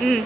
Mm.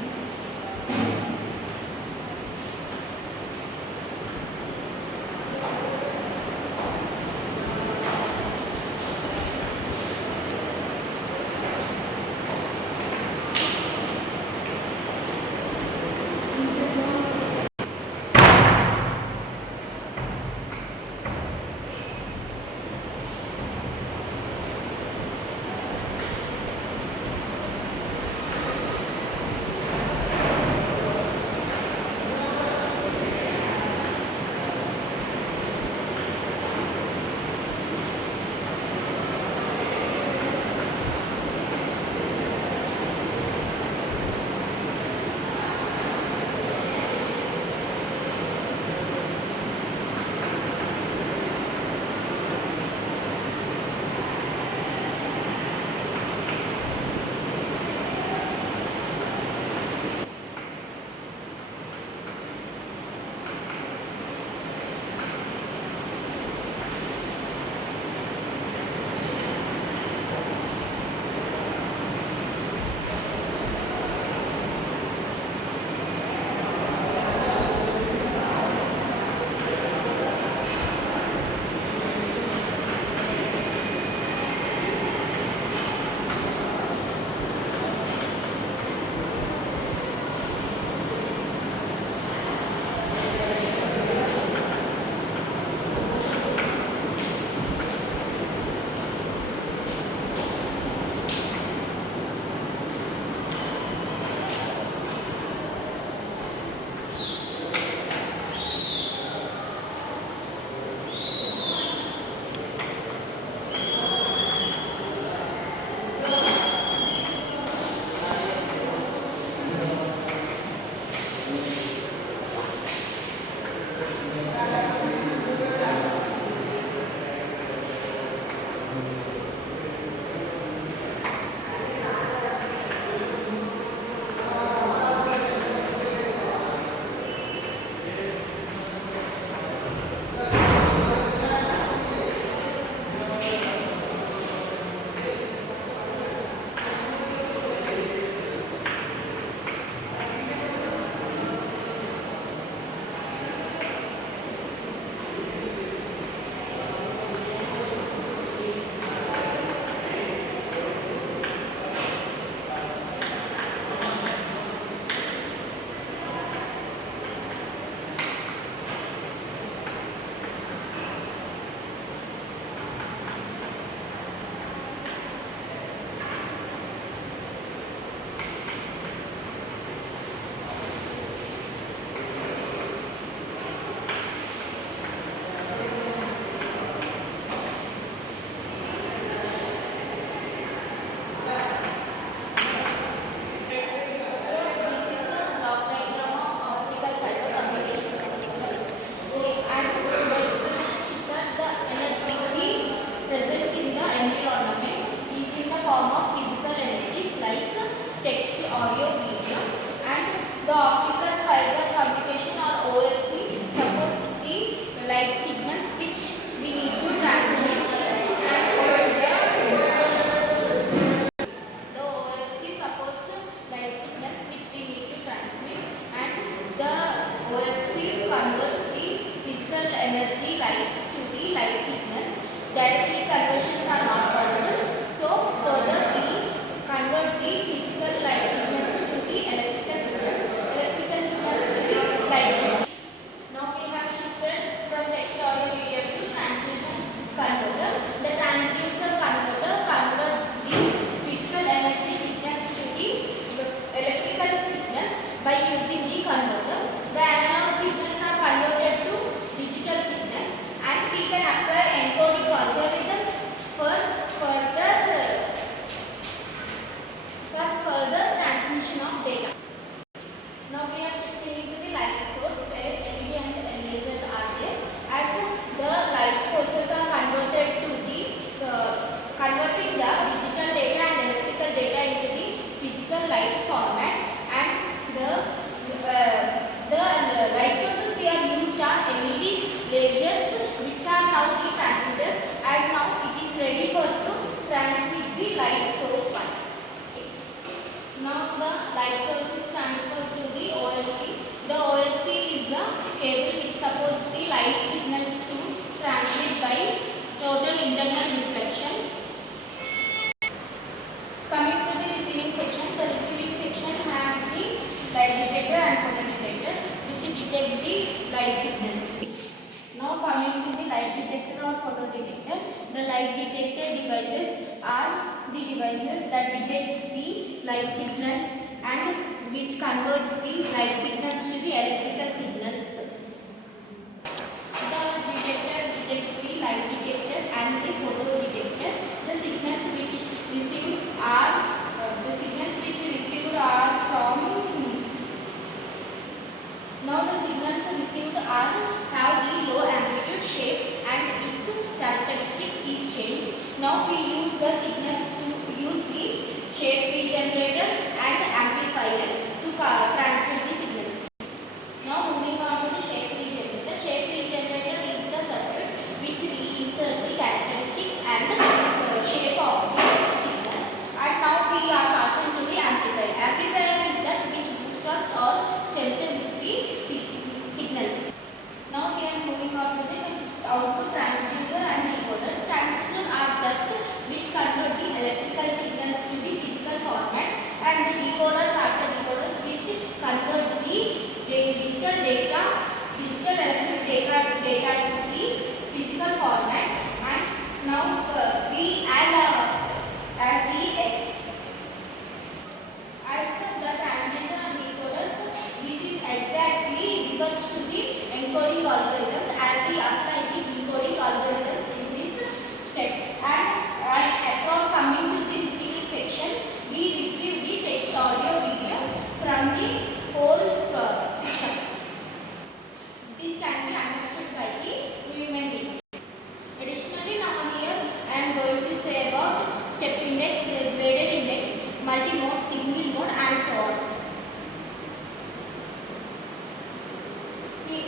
Text, audio, video, and the optical fiber communication or OFC supports the light signals which we need to transmit, and the OFC supports light signals which we need to transmit, and the OFC converts the physical energy lights to the light signals. Directly conversions are not possible, so further we convert the physical light signals to the electrical signals to the light signals. Now we have shifted from text, audio, video to transmission converter. The transducer converter converts the physical energy signals to the electrical signals by using the converter. The analog signals are converted to digital signals, and we can apply encoding algorithms for further transmission of data. Now we are shifting into the light source where LED and laser are there. As the light sources are converted to the converting the digital data and electrical data into the physical light format, and the light sources we have used are LEDs, lasers, which are now the transmitters. As now it is ready for to transmit the light source one. Now the light source is transferred to the OFC. The OFC is the cable which supports the light signals to transmit by total internal reflection. Coming to the receiving section, the receiving section has the light detector and photodetector which detects the light signals. Now coming to the light detector or photodetector, the light detector devices are the devices that detects the light signals and which converts the light signals to the electrical signals. The detector detects the light detector and the photodetector. The signals which received are from now the signals received are have the low amplitude shape and its characteristics is changed. Now we use the signals to use the shape regenerator and amplifier to transmit the signals. Now moving on to the shape regenerator. Shape regenerator is the circuit which reinsert the characteristics and shape of the signals. And now we are passing to the amplifier. Amplifier is that which boosts up or strengthens the signals. Now we are moving on to the output transducer and decoders. Transducer are that which convert the electrical signals to the physical format, and the decoders are the decoders which convert the digital electric data to the physical format. And now we as the transducer and decoders, this is exactly refers to the encoding algorithms as we apply the decoding algorithms in this step. And as across coming to the receiving section, we retrieve the text, audio, video from the whole system. This can be understood by the human beings. Additionally, now here I am going to say about step index, the graded index, multi-mode, single mode and so on. See,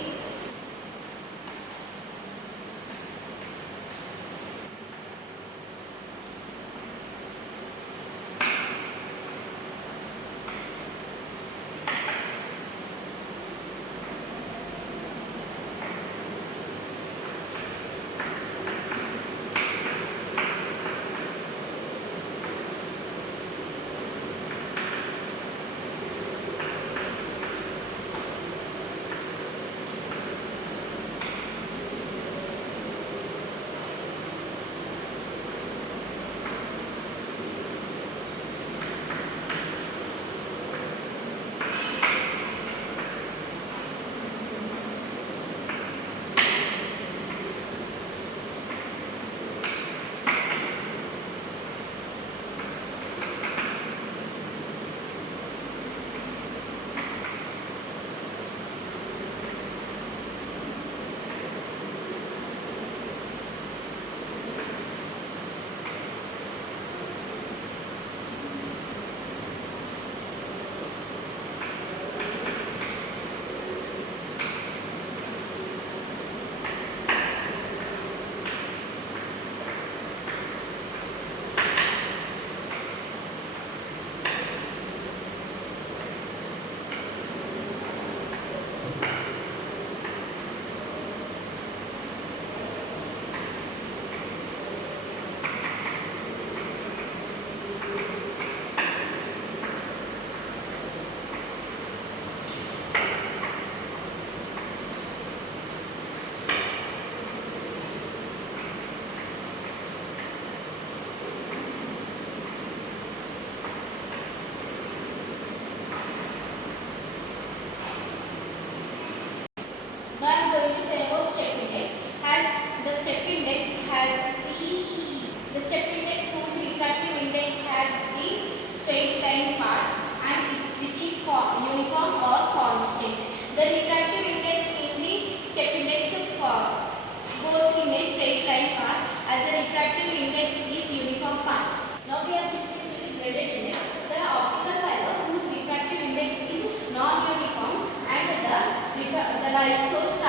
now I am going to say about step index. The step index whose refractive index has the straight line path and which is uniform or constant. The refractive index in the step index goes in a straight line path as the refractive index is uniform path. Now we are shifting to the graded index. The optical fiber whose refractive index is non-uniform and the light source